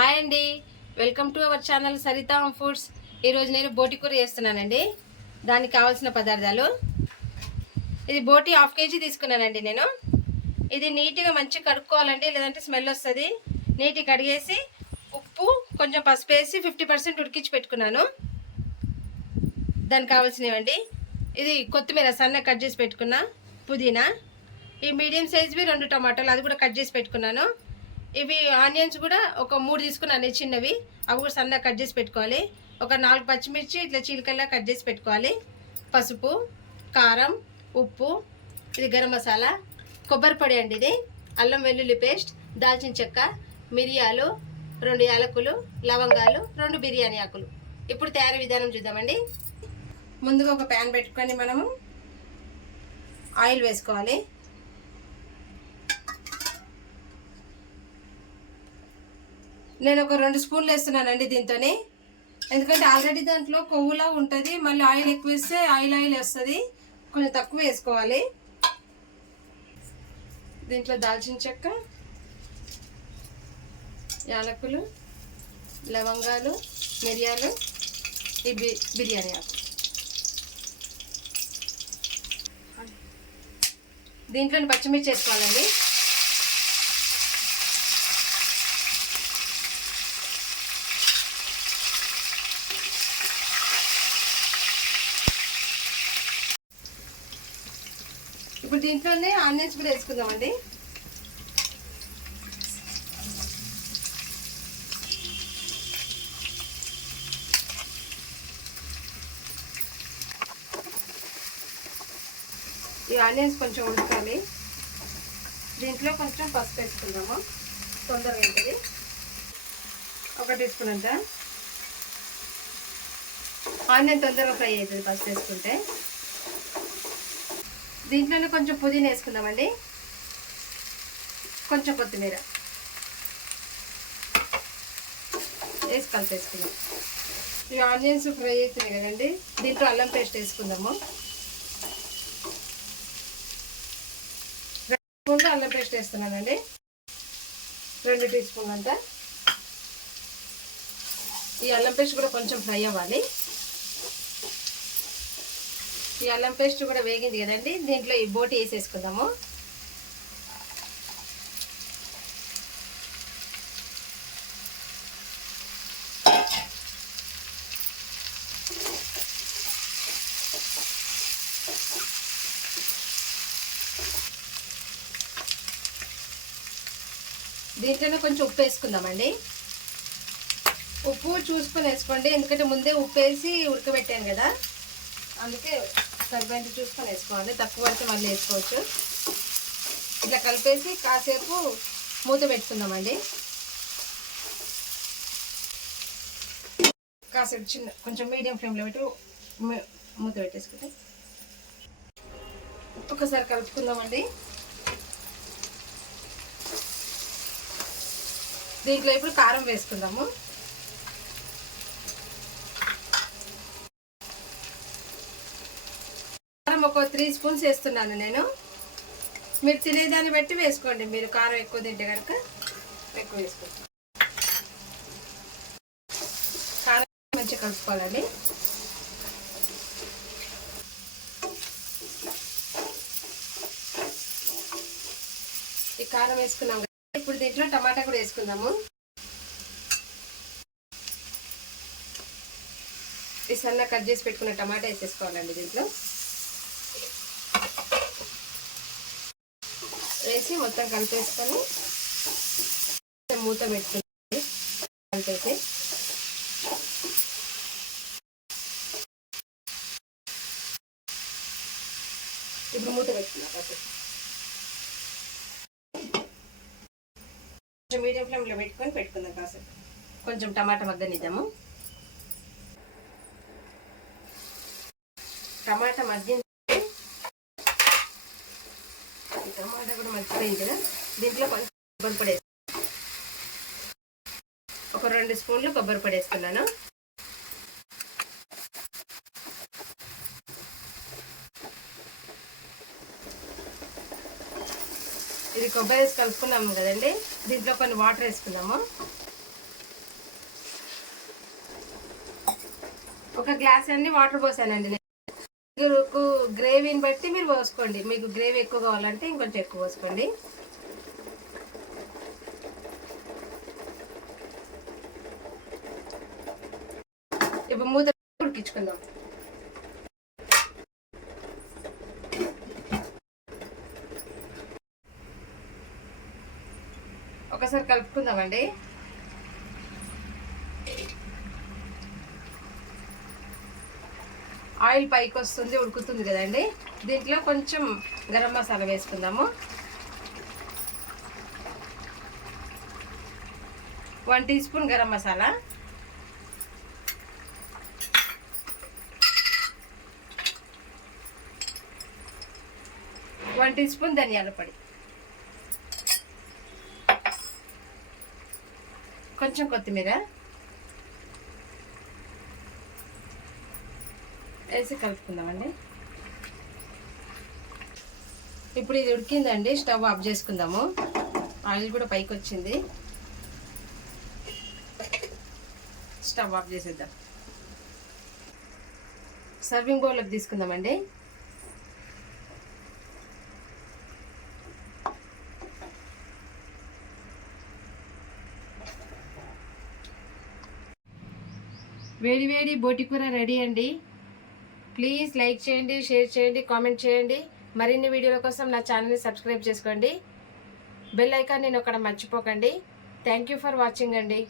Hi అండి, welcome to our channel Saritha foods. ఈరోజు నేను బోటి కూర చేస్తున్నానండి. దానికి కావాల్సిన పదార్థాలు, ఇది బోటి హాఫ్ కేజీ తీసుకున్నానండి నేను. ఇది నీట్గా మంచిగా కడుక్కోవాలండి, లేదంటే స్మెల్ వస్తుంది. నీట్గా కడిగేసి ఉప్పు కొంచెం పసుపు వేసి 50% ఉడికించి పెట్టుకున్నాను. దానికి కావాల్సినవండి, ఇది కొత్తిమీర సన్నగా కట్ చేసి పెట్టుకున్నా, పుదీనా, ఈ మీడియం సైజ్వి 2 టమాటాలు అది కూడా కట్ చేసి పెట్టుకున్నాను. ఇవి ఆనియన్స్ కూడా ఒక 3 తీసుకున్నాను చిన్నవి, అవి కూడా సన్నగా కట్ చేసి పెట్టుకోవాలి. ఒక 4 పచ్చిమిర్చి ఇట్లా చీలికల్లా కట్ చేసి పెట్టుకోవాలి. పసుపు, కారం, ఉప్పు, ఇది గరం మసాలా, కొబ్బరి పొడి అండి, ఇది అల్లం వెల్లుల్లి పేస్ట్, దాల్చిన చెక్క, మిరియాలు, 2 యాలకులు, లవంగాలు, 2 బిర్యానీ ఆకులు. ఇప్పుడు తయారీ విధానం చూద్దామండి. ముందుగా ఒక ప్యాన్ పెట్టుకొని మనము ఆయిల్ వేసుకోవాలి. నేను ఒక 2 స్పూన్లు వేస్తున్నానండి దీంతోనే, ఎందుకంటే ఆల్రెడీ దాంట్లో కొవ్వులా ఉంటుంది. మళ్ళీ ఆయిల్ ఎక్కువ వేస్తే ఆయిల్ వస్తుంది, కొంచెం తక్కువ వేసుకోవాలి. దీంట్లో దాల్చిన చెక్క, యాలకులు, లవంగాలు, మిరియాలు, ఈ బిర్యానీ ఆకు. దీంట్లో పచ్చిమిర్చి వేసుకోవాలండి. ఇప్పుడు దీంట్లోనే ఆనియన్స్ కూడా వేసుకుందామండి. ఈ ఆనియన్స్ కొంచెం ఉడకాలి. దీంట్లో కొంచెం పసుపు వేసుకుందాము, తొందరగా అవుతుంది. 1 టీ స్పూన్ అంతా. ఆనియన్ తొందరగా ఫ్రై అవుతుంది పసుపు వేసుకుంటే. దీంట్లోనే కొంచెం పుదీనా వేసుకుందామండి, కొంచెం కొత్తిమీర వేసి కలిపేసుకుందాం. ఈ ఆనియన్స్ ఫ్రై అవుతున్నాయి కదండి, దీంట్లో అల్లం పేస్ట్ వేసుకుందాము. 2 స్పూన్లు అల్లం పేస్ట్ వేస్తున్నానండి, 2 టీ స్పూన్లు అంతా. ఈ అల్లం పేస్ట్ కూడా కొంచెం ఫ్రై అవ్వాలి. ఈ అల్లం పేస్ట్ కూడా వేగింది కదండి, దీంట్లో ఈ బోటి వేసేసుకుందాము. దీంట్లోనే కొంచెం ఉప్పు వేసుకుందామండి. ఉప్పు చూసుకొని వేసుకోండి, ఎందుకంటే ముందే ఉప్పు వేసి ఉడకబెట్టాను కదా, అందుకే సరిపోయేంత చూసుకొని వేసుకోవాలి. తక్కువ పడితే మళ్ళీ వేసుకోవచ్చు. ఇట్లా కలిపేసి కాసేపు మూత పెట్టుకుందామండి. కాసేపు కొంచెం మీడియం ఫ్లేమ్లో పెట్టి మూత పెట్టేసుకుంటే ఒకసారి కలుపుకుందామండి. దీంట్లో ఇప్పుడు కారం వేసుకుందాము. ఒక 3 స్పూన్స్ వేస్తున్నాను నేను. మీరు తినేదాన్ని బట్టి వేసుకోండి, మీరు కారం ఎక్కువ తింటే కనుక ఎక్కువ వేసుకోండి. కారం మంచిగా కలుపుకోవాలండి. ఈ కారం వేసుకున్నాం. ఇప్పుడు దీంట్లో టమాటా కూడా వేసుకుందాము. ఈ సన్న కట్ చేసి పెట్టుకున్న టమాటా వేసేసుకోవాలండి. దీంట్లో వేసి మొత్తం కలిపేసుకొని మూత పెట్టుకుంటే కలిపేసి ఇప్పుడు మూత పెట్టుకున్నాం. కొంచెం మీడియం ఫ్లేమ్లో పెట్టుకుందాం. కాసేపు కొంచెం టమాటా మగ్గనిద్దాము. టమాటా మగ్గింది, టమాటా కూడా మగ్గిపోయింది కదా. దీంట్లో కొంచెం కొబ్బరి పొడి ఒక 2 స్పూన్లు కొబ్బరి పొడి వేస్తున్నాను. ఇది కొబ్బరి వేసి కలుపుకున్నాము కదండి, దీంట్లో కొన్ని వాటర్ వేసుకుందాము. ఒక గ్లాస్ అన్ని వాటర్ పోసానండి నేను. మీకు గ్రేవీని బట్టి మీరు పోసుకోండి. మీకు గ్రేవీ ఎక్కువ కావాలంటే ఇంకొంచెం ఎక్కువ పోసుకోండి. ఇప్పుడు మూత ఉడికించుకుందాం. ఒకసారి కలుపుకుందామండి. ఆయిల్ పైకి వస్తుంది, ఉడుకుతుంది కదండి. దీంట్లో కొంచెం గరం మసాలా వేసుకుందాము. 1 teaspoon garam masala, 1 teaspoon ధనియాల పొడి, కొంచెం కొత్తిమీర వేసి కలుపుకుందామండి. ఇప్పుడు ఇది ఉడికిందండి, స్టవ్ ఆఫ్ చేసుకుందాము. ఆయిల్ కూడా పైకి వచ్చింది, స్టవ్ ఆఫ్ చేసేద్దాం. సర్వింగ్ బౌల్లోకి తీసుకుందామండి. వేడి వేడి బోటి కూర రెడీ అండి. ప్లీజ్ లైక్ చేయండి, షేర్ చేయండి, కామెంట్ చేయండి. మరిన్ని వీడియోల కోసం నా ఛానల్ని సబ్స్క్రైబ్ చేసుకోండి. బెల్ ఐకాన్ నేను అక్కడ మర్చిపోకండి. థ్యాంక్ యూ ఫర్ వాచింగ్ అండి.